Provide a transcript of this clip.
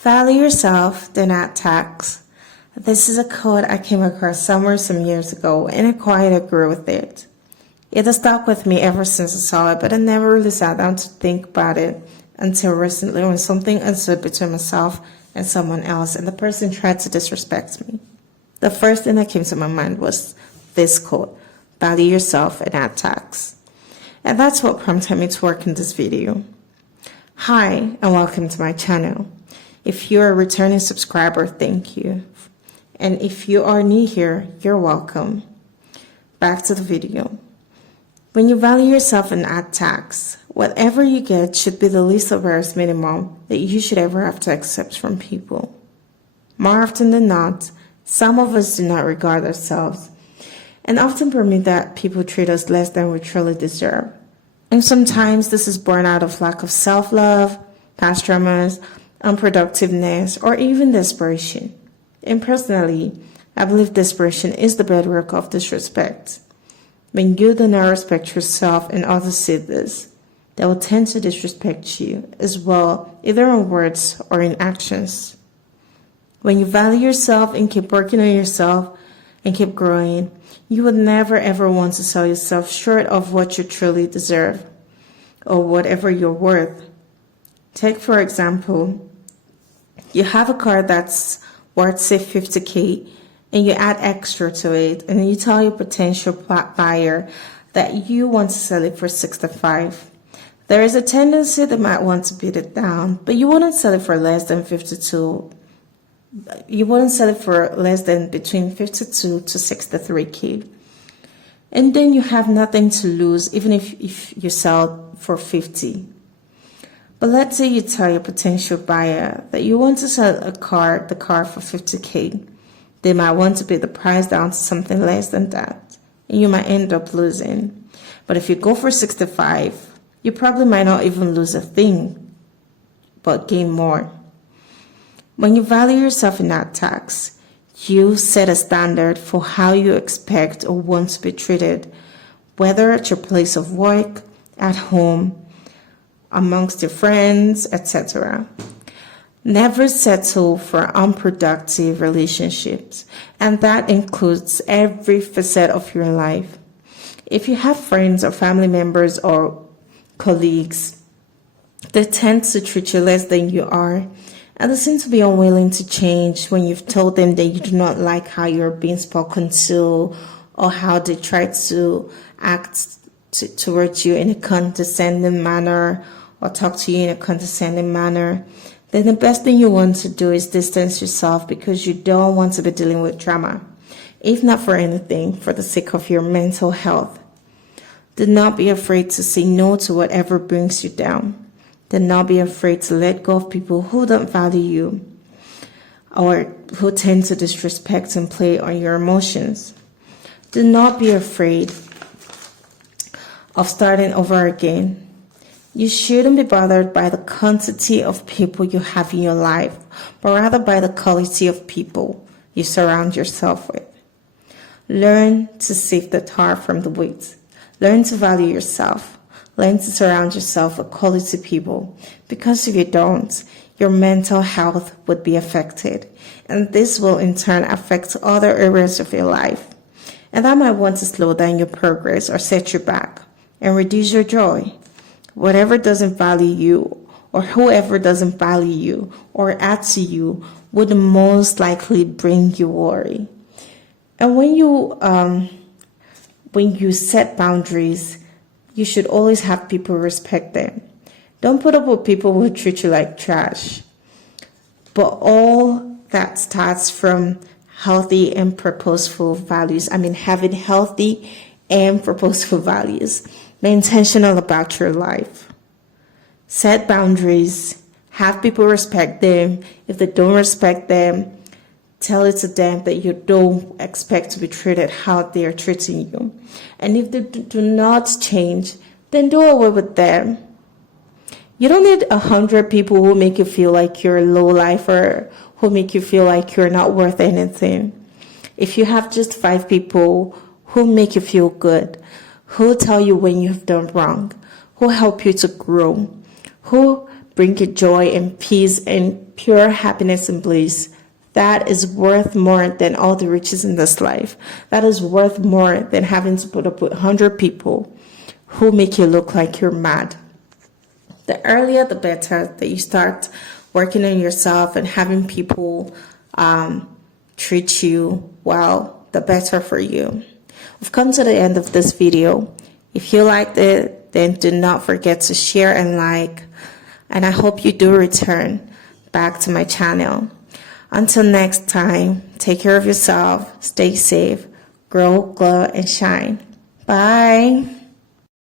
Value yourself, then add tax. This is a quote I came across somewhere some years ago, and I quite agree with it. It has stuck with me ever since I saw it, but I never really sat down to think about it until recently when something ensued between myself and someone else, and the person tried to disrespect me. The first thing that came to my mind was this quote, value yourself and add tax. And that's what prompted me to work in this video. Hi, and welcome to my channel. If you're a returning subscriber, thank you. And if you are new here, you're welcome. Back to the video. When you value yourself and add tax, whatever you get should be the least of barest minimum that you should ever have to accept from people. More often than not, some of us do not regard ourselves and often permit that people treat us less than we truly deserve. And sometimes this is born out of lack of self-love, past traumas, unproductiveness, or even desperation. And personally, I believe desperation is the bedrock of disrespect. When you do not respect yourself and others see this, they will tend to disrespect you as well, either in words or in actions. When you value yourself and keep working on yourself and keep growing, you would never ever want to sell yourself short of what you truly deserve or whatever you're worth. Take, for example, you have a car that's worth, say, 50K, and you add extra to it, and you tell your potential buyer that you want to sell it for 65. There is a tendency they might want to beat it down, but you wouldn't sell it for less than 52. You wouldn't sell it for less than between 52 to 63K. And then you have nothing to lose, even if you sell for 50. But let's say you tell your potential buyer that you want to sell the car for 50K. They might want to bid the price down to something less than that, and you might end up losing. But if you go for 65, you probably might not even lose a thing, but gain more. When you value yourself in add tax, you set a standard for how you expect or want to be treated, whether at your place of work, at home, amongst your friends, etc. Never settle for unproductive relationships, and that includes every facet of your life. If you have friends or family members or colleagues, they tend to treat you less than you are, and they seem to be unwilling to change when you've told them that you do not like how you're being spoken to or how they try to act towards you in a condescending manner or talk to you in a condescending manner. Then the best thing you want to do is distance yourself because you don't want to be dealing with drama, if not for anything, for the sake of your mental health. Do not be afraid to say no to whatever brings you down. Do not be afraid to let go of people who don't value you or who tend to disrespect and play on your emotions. Do not be afraid of starting over again. You shouldn't be bothered by the quantity of people you have in your life, but rather by the quality of people you surround yourself with. Learn to sift the tar from the wheat. Learn to value yourself. Learn to surround yourself with quality people, because if you don't, your mental health would be affected, and this will in turn affect other areas of your life. And that might want to slow down your progress or set you back and reduce your joy. Whatever doesn't value you or whoever doesn't value you or add to you would most likely bring you worry. And when you set boundaries, you should always have people respect them. Don't put up with people who treat you like trash. But all that starts from healthy and purposeful values. Having healthy and purposeful values. Be intentional about your life. Set boundaries. Have people respect them. If they don't respect them, tell it to them that you don't expect to be treated how they are treating you. And if they do not change, then do away with them. You don't need 100 people who make you feel like you're a low lifer, who make you feel like you're not worth anything. If you have just 5 people who make you feel good, who tell you when you've done wrong, who help you to grow, who bring you joy and peace and pure happiness and bliss. That is worth more than all the riches in this life. That is worth more than having to put up with 100 people who make you look like you're mad. The earlier, the better that you start working on yourself and having people treat you well, the better for you. We've come to the end of this video. If you liked it, then do not forget to share and like. And I hope you do return back to my channel. Until next time, take care of yourself, stay safe, grow, glow, and shine. Bye.